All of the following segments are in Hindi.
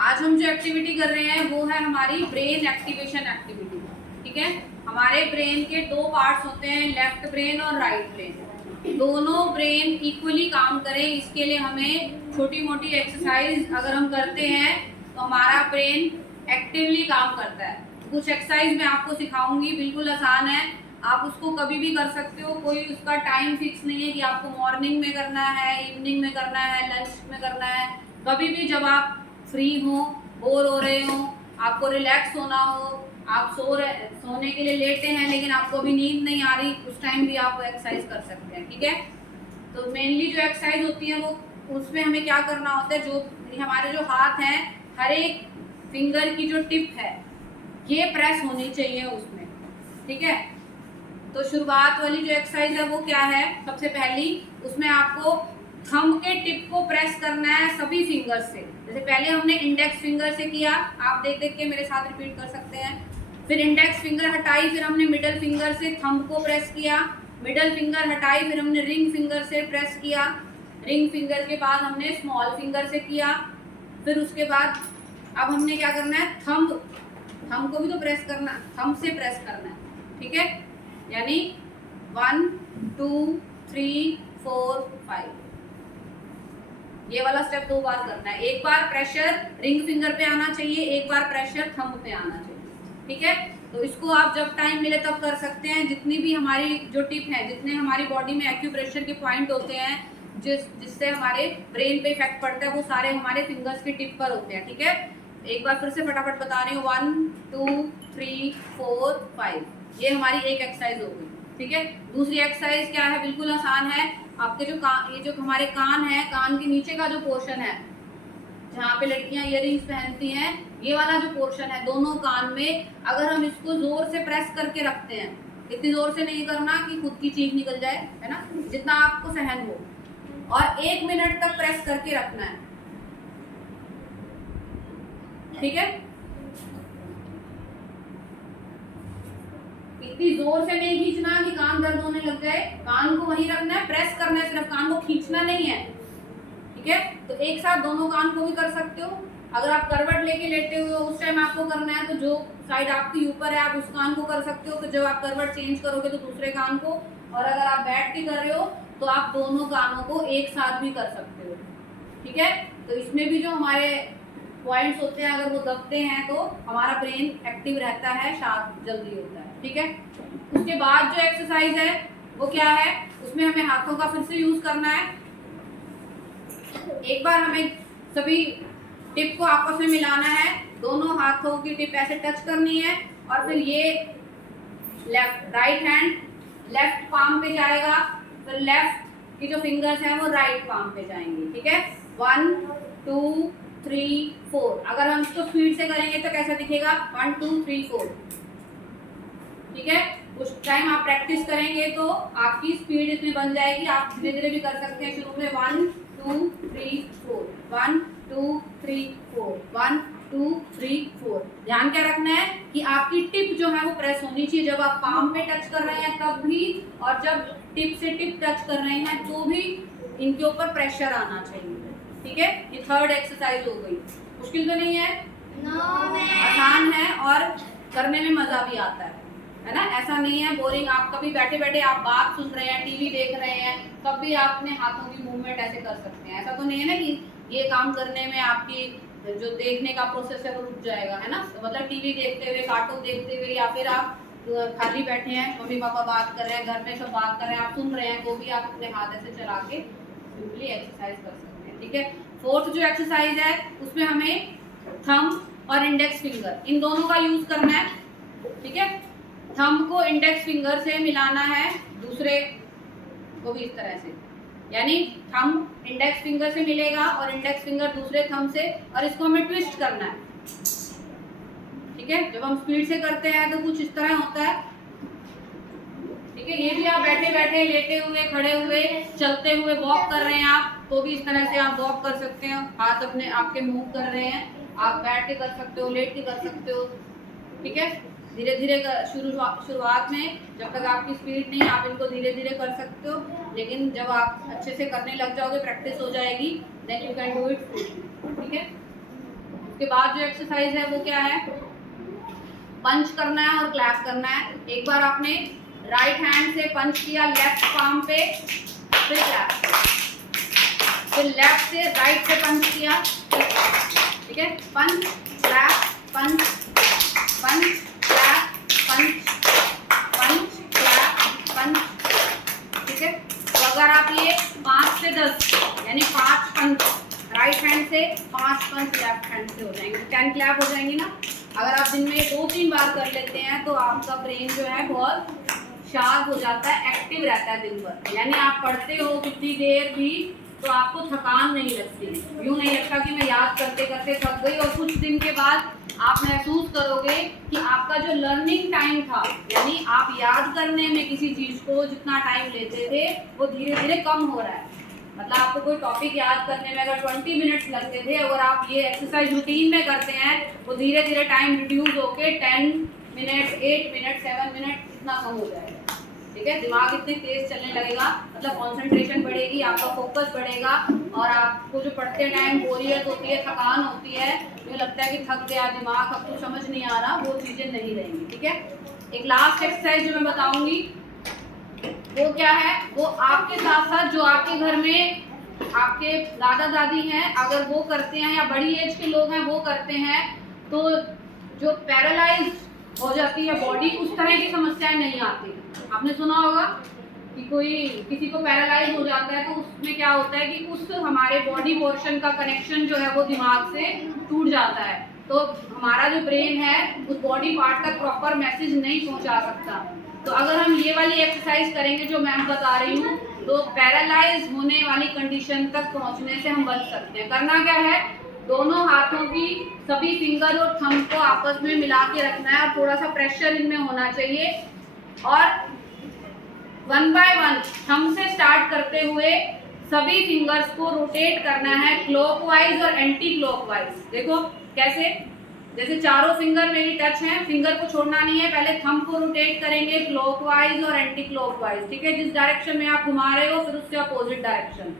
आज हम जो एक्टिविटी कर रहे हैं वो है हमारी ब्रेन एक्टिवेशन एक्टिविटी। ठीक है, हमारे ब्रेन के दो पार्ट्स होते हैं, लेफ्ट ब्रेन और राइट ब्रेन। दोनों ब्रेन इक्वली काम करें, इसके लिए हमें छोटी मोटी एक्सरसाइज अगर हम करते हैं तो हमारा ब्रेन एक्टिवली काम करता है। कुछ एक्सरसाइज मैं आपको सिखाऊंगी, बिल्कुल आसान है, आप उसको कभी भी कर सकते हो। कोई उसका टाइम फिक्स नहीं है कि आपको मॉर्निंग में करना है, इवनिंग में करना है, लंच में करना है। कभी भी जब आप फ्री हो, बोर हो रहे हो, आपको रिलैक्स होना हो, आप सोने के लिए लेटे हैं लेकिन आपको अभी नींद नहीं आ रही, उस टाइम भी आप एक्सरसाइज कर सकते हैं। ठीक है, तो मेनली जो एक्सरसाइज होती है वो उसमें हमें क्या करना होता है, जो हमारे जो हाथ हैं, हर एक फिंगर की जो टिप है ये प्रेस होनी चाहिए उसमें। ठीक है, तो शुरुआत वाली जो एक्सरसाइज है वो क्या है, सबसे पहली उसमें आपको थंब के टिप को प्रेस करना है सभी फिंगर से। जैसे पहले हमने इंडेक्स फिंगर से किया, आप देख देख के मेरे साथ रिपीट कर सकते हैं। फिर इंडेक्स फिंगर हटाई, फिर हमने मिडल फिंगर से थंब को प्रेस किया, मिडल फिंगर हटाई, फिर हमने रिंग फिंगर से प्रेस किया, रिंग फिंगर के बाद हमने स्मॉल फिंगर से किया। फिर उसके बाद अब हमने क्या करना है, थंब को भी तो प्रेस करना, थंब से प्रेस करना है। ठीक है, यानी 1 2 3 4 5, ये वाला स्टेप 2 बार करना है। एक बार प्रेशर रिंग फिंगर पे आना चाहिए, एक बार प्रेशर थंब पे आना चाहिए। ठीक है, तो इसको आप जब टाइम मिले तब कर सकते हैं। जितनी भी हमारी जो टिप है, जितने हमारी बॉडी में एक्यूप्रेशर के पॉइंट होते हैं जिससे हमारे ब्रेन पे इफेक्ट पड़ता है, वो सारे हमारे फिंगर्स की टिप पर होते हैं। ठीक है, एक बार फिर से फटाफट बता रही हूँ, 1 2 3 4 5, ये हमारी एक एक्सरसाइज हो गई। ठीक है, दूसरी एक्सरसाइज क्या है, बिल्कुल आसान है। आपके जो ये जो हमारे कान है, कान के नीचे का जो पोर्शन है जहाँ पे लड़कियां इयररिंग्स पहनती हैं, ये वाला जो पोर्शन है दोनों कान में, अगर हम इसको जोर से प्रेस करके रखते हैं, इतनी जोर से नहीं करना कि खुद की चीख निकल जाए, है ना, जितना आपको सहन हो, और 1 मिनट तक प्रेस करके रखना है। ठीक है, इतनी जोर से नहीं खींचना कि कान दर्द होने लग जाए, कान को वहीं रखना है, प्रेस करना है, सिर्फ कान को खींचना नहीं है। ठीक है, तो एक साथ दोनों कान को भी कर सकते हो। अगर आप करवट लेके लेटे हुए हो उस टाइम आपको करना है तो जो साइड आपके ऊपर है आप उस कान को कर सकते हो, फिर जब आप करवट चेंज करोगे तो दूसरे कान को, और अगर आप बैठ के कर रहे हो तो आप दोनों कानों को एक साथ भी कर सकते हो। ठीक है, तो इसमें भी जो हमारे पॉइंट्स होते हैं अगर वो दबते हैं तो हमारा ब्रेन एक्टिव रहता है, शार्प जल्दी होता है। ठीक है, उसके बाद जो एक्सरसाइज है वो क्या है, उसमें हमें हाथों का फिर से यूज करना है। एक बार हमें सभी टिप को आपस में मिलाना है, दोनों हाथों की टिप ऐसे टच करनी है, और फिर ये राइट हैंड लेफ्ट पाम पे जाएगा, फिर लेफ्ट की जो फिंगर्स हैं वो राइट पाम पे जाएंगी। ठीक है, 1 2 3 4, अगर हम इसको स्पीड से करेंगे तो कैसा दिखेगा, 1 2 3 4। ठीक है, कुछ टाइम आप प्रैक्टिस करेंगे तो आपकी स्पीड इतनी बन जाएगी, आप धीरे धीरे भी कर सकते हैं। शुरू में 1 2 3 4, 1 2 3 4, 1 2 3 4। ध्यान क्या रखना है कि आपकी टिप जो है वो प्रेस होनी चाहिए, जब आप पाम पे टच कर रहे हैं तब भी, और जब टिप से टिप टच कर रहे हैं तो भी इनके ऊपर प्रेशर आना चाहिए। ठीक है, ये थर्ड एक्सरसाइज हो गई। मुश्किल तो नहीं है? आसान है और करने में मजा भी आता है ना, ऐसा नहीं है बोरिंग। आप कभी बैठे बैठे आप बात सुन रहे हैं, टीवी देख रहे हैं, तब भी आप अपने हाथों की मूवमेंट ऐसे कर सकते हैं। ऐसा तो नहीं है ना कि ये काम करने में आपकी जो देखने का प्रोसेस है वो रुक जाएगा, है ना। मतलब टीवी देखते हुए, कार्टून देखते हुए, या फिर आप खाली बैठे हैं, मम्मी पापा बात कर रहे हैं, घर में सब बात कर रहे हैं, आप सुन रहे हैं, तो भी आप अपने हाथ ऐसे चला के सिंपली एक्सरसाइज कर सकते हैं। ठीक है, फोर्थ जो एक्सरसाइज है उसमें हमें थंब और इंडेक्स फिंगर इन दोनों का यूज करना है। ठीक है, थंब को इंडेक्स फिंगर से मिलाना है, दूसरे को भी इस तरह से, यानी थंब इंडेक्स फिंगर से मिलेगा और इंडेक्स फिंगर दूसरे थंब से, और इसको हमें ट्विस्ट करना है। ठीक है, जब हम स्पीड से करते हैं तो कुछ इस तरह होता है। ठीक है, ये भी आप बैठे बैठे, लेटे हुए, खड़े हुए, चलते हुए, वॉक कर रहे हैं आप, तो भी इस तरह से आप वॉक कर सकते हो, हाथ अपने आपके मूव कर रहे हैं, आप बैठ के कर सकते हो, लेट के कर सकते हो। ठीक है, धीरे धीरे शुरुआत में जब तक आपकी स्पीड नहीं, आप इनको धीरे धीरे कर सकते हो, लेकिन जब आप अच्छे से करने लग जाओगे, प्रैक्टिस हो जाएगी, then you can do it. ठीक है, उसके बाद जो एक्सरसाइज है वो क्या है, पंच करना है और क्लैप करना है। एक बार आपने राइट हैंड से पंच किया लेफ्ट पाम पे, फिर क्लैप, फिर लेफ्ट से राइट से पंच किया, ठीक है, पंच क्लैप पंच पंच क्लैप पंच पंच क्लैप पंच, ठीक है। तो अगर आप ये 5 से 10 यानी 5 पंच राइट हैंड से, 5 पंच लेफ्ट हैंड से हो जाएंगे, 10 क्लैप हो जाएंगी ना। अगर आप दिन में 2-3 बार कर लेते हैं तो आपका ब्रेन जो है बहुत शार्प हो जाता है, एक्टिव रहता है दिन भर। यानी आप पढ़ते हो कितनी देर भी तो आपको थकान नहीं लगती, यूँ नहीं लगता कि मैं याद करते करते थक गई। और कुछ दिन के बाद आप महसूस करोगे कि आपका जो लर्निंग टाइम था, यानी आप याद करने में किसी चीज़ को जितना टाइम लेते थे वो धीरे धीरे कम हो रहा है। मतलब आपको कोई टॉपिक याद करने में अगर 20 मिनट्स लगते थे, अगर आप ये एक्सरसाइज रूटीन में करते हैं वो धीरे धीरे टाइम रिड्यूस होके 10 मिनट, 8 मिनट, 7 मिनट इतना कम हो जाएगा, ठीक है। दिमाग इतने तेज चलने लगेगा, मतलब कंसंट्रेशन बढ़ेगी, आपका फोकस बढ़ेगा, और आपको जो पढ़ते टाइम बोरियत होती है, थकान होती है, जो लगता है कि थक गया दिमाग, अब कुछ समझ नहीं आ रहा, वो चीज़ें नहीं रहेंगी, ठीक है। एक लास्ट एक्सरसाइज जो मैं बताऊंगी वो क्या है, वो आपके साथ साथ जो आपके घर में आपके दादा दादी हैं अगर वो करते हैं, या बड़ी एज के लोग हैं वो करते हैं, तो जो पैरालाइज हो जाती है बॉडी, उस तरह की समस्याएं नहीं आती। आपने सुना होगा कि कोई किसी को पैरालाइज हो जाता है तो उसमें क्या होता है कि उस हमारे बॉडी पोर्शन का कनेक्शन जो है वो दिमाग से टूट जाता है, तो हमारा जो ब्रेन है उस बॉडी पार्ट तक प्रॉपर मैसेज नहीं पहुंचा सकता। तो अगर हम ये वाली एक्सरसाइज करेंगे जो मैं बता रही हूँ, तो पैरालाइज होने वाली कंडीशन तक पहुंचने से हम बच सकते हैं। करना क्या है, दोनों हाथों की सभी फिंगर और थंब को आपस में मिला के रखना है और थोड़ा सा प्रेशर इनमें होना चाहिए, और 1 बाय 1 थंब से स्टार्ट करते हुए सभी फिंगर्स को रोटेट करना है क्लॉकवाइज और एंटी क्लॉकवाइज। देखो कैसे, जैसे चारों फिंगर मेरी टच हैं, फिंगर को छोड़ना नहीं है, पहले थंब को रोटेट करेंगे क्लॉकवाइज और एंटी क्लॉकवाइज, ठीक है। जिस डायरेक्शन में आप घुमा रहे हो फिर उससे अपोजिट डायरेक्शन,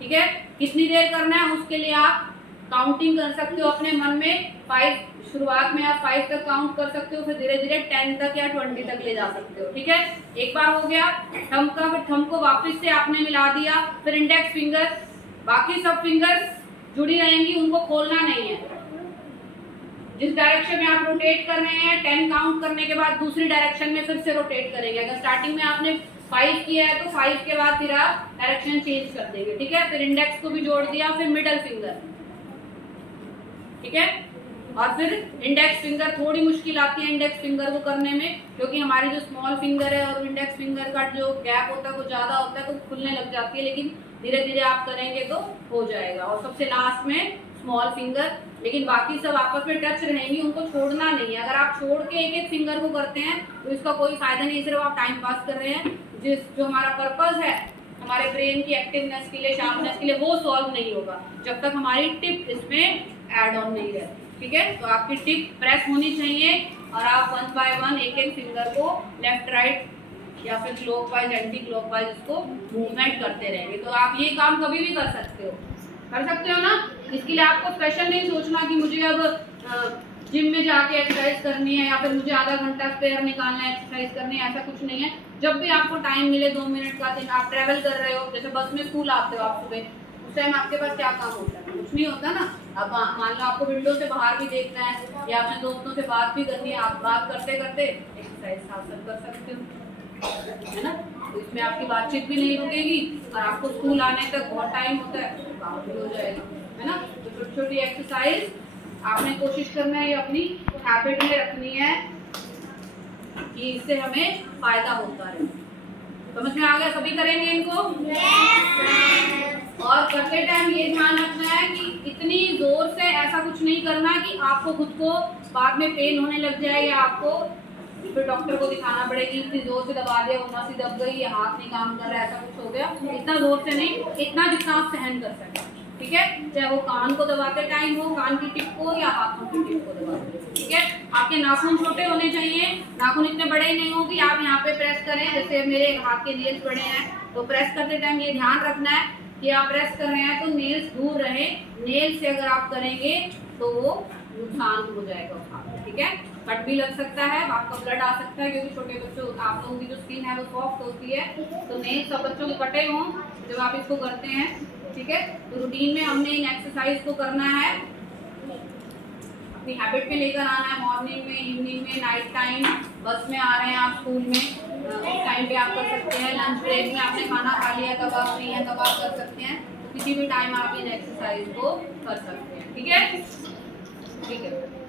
ठीक है। कितनी देर करना है उसके लिए आप काउंटिंग कर सकते हो अपने मन में। 5 शुरुआत में आप 5 तक काउंट कर सकते हो, फिर धीरे धीरे 10 तक या 20 तक ले जा सकते हो, ठीक है। एक बार हो गया थंब का, फिर थंब को वापस से आपने मिला दिया, फिर इंडेक्स फिंगर, बाकी सब फिंगर्स जुड़ी रहेंगी, उनको खोलना नहीं है। जिस डायरेक्शन में आप रोटेट कर रहे हैं 10 काउंट करने के बाद दूसरी डायरेक्शन में फिर से रोटेट करेंगे। अगर स्टार्टिंग में आपने 5 किया है तो 5 के बाद फिर आप डायरेक्शन चेंज कर देंगे, ठीक है। फिर इंडेक्स को भी जोड़ दिया, फिर मिडल फिंगर, ठीक है। और फिर इंडेक्स फिंगर, थोड़ी मुश्किल आती है इंडेक्स फिंगर को करने में, क्योंकि हमारी जो स्मॉल फिंगर है और इंडेक्स फिंगर का जो गैप होता है वो ज़्यादा होता है, तो खुलने लग जाती है, लेकिन धीरे धीरे आप करेंगे तो हो जाएगा। और सबसे लास्ट में स्मॉल फिंगर, लेकिन बाकी सब आपस में टच रहेंगी, उनको छोड़ना नहीं है। अगर आप छोड़ के एक एक फिंगर को करते हैं तो इसका कोई फायदा नहीं, सिर्फ आप टाइम पास कर रहे हैं। जो हमारा पर्पस है हमारे ब्रेन की एक्टिवनेस के लिए, शार्पनेस के लिए, वो सॉल्व नहीं होगा जब तक हमारी टिप इसमें ऐड ऑन नहीं रहती, ठीक है। तो आपकी टिप प्रेस होनी चाहिए और आप 1 बाय 1 एक एक फिंगर को लेफ्ट राइट या फिर क्लॉकवाइज एंटी क्लॉकवाइज इसको मूवमेंट करते रहेंगे। तो आप ये काम कभी भी कर सकते हो ना। इसके लिए आपको स्पेशल नहीं सोचना कि मुझे अब जिम में जाके एक्सरसाइज करनी है या फिर मुझे आधा घंटा स्पेयर निकालना है एक्सरसाइज करनी है, ऐसा कुछ नहीं है। जब भी आपको टाइम मिले 2 मिनट का, दिन आप ट्रैवल कर रहे हो, जैसे बस में स्कूल आते हो आप सुबह, उस टाइम आपके पास क्या काम होता है, कुछ नहीं होता ना। अब मान लो आपको विंडो से बाहर भी देखना है या अपने दोस्तों से बात भी करनी है, आप बात करते करते एक्सरसाइज हासिल कर सकते हो, है ना। तो इसमें आपकी बातचीत भी नहीं रुकेगी और आपको स्कूल आने तक बहुत टाइम होता है, काम भी हो जाएगा, है ना। तो छोटी छोटी एक्सरसाइज आपने कोशिश करना है, अपनी हैबिट में रखनी है कि इससे हमें फायदा होता है। समझ में आ गया? सभी करेंगे इनको? और करते टाइम ये ध्यान रखना है कि इतनी जोर से ऐसा कुछ नहीं करना कि आपको खुद को बाद में पेन होने लग जाए या आपको फिर डॉक्टर को दिखाना पड़ेगी, इतनी जोर से दबा दिया, वो नस दब गई, ये हाथ नहीं काम कर रहा है, ऐसा कुछ हो गया। इतना जोर से नहीं, इतना जितना आप सहन कर सकते, ठीक है। चाहे वो कान को दबाते टाइम हो, कान की टिप को, या हाथों की टिप को दबाते, ठीक है। आपके नाखून छोटे होने चाहिए, नाखून इतने बड़े नहीं हो कि आप यहाँ पे प्रेस करें, जैसे मेरे हाथ के नेल्स बड़े हैं, तो प्रेस करते टाइम ये ध्यान रखना है कि आप प्रेस कर रहे हैं तो नेल्स दूर रहे। नेल्स से अगर आप करेंगे तो वो नुकसान हो जाएगा उसका, ठीक है। कट भी लग सकता है, आपका ब्लड आ सकता है, क्योंकि छोटे बच्चों, आप लोगों की जो स्किन है वो सॉफ्ट होती है, तो नहीं सब बच्चों के कटे हों जब आप इसको करते हैं, ठीक है। तो रूटीन में हमने इन एक्सरसाइज को करना है, अपनी हैबिट में लेकर आना है। मॉर्निंग में, इवनिंग में, नाइट टाइम, बस में आ रहे हैं आप, स्कूल में, उस टाइम पे आप कर सकते हैं। लंच ब्रेक में आपने खाना खा लिया, तब आप फ्री हैं, तब आप कर सकते हैं। तो किसी भी टाइम आप इन एक्सरसाइज को कर सकते हैं, ठीक है, ठीक है।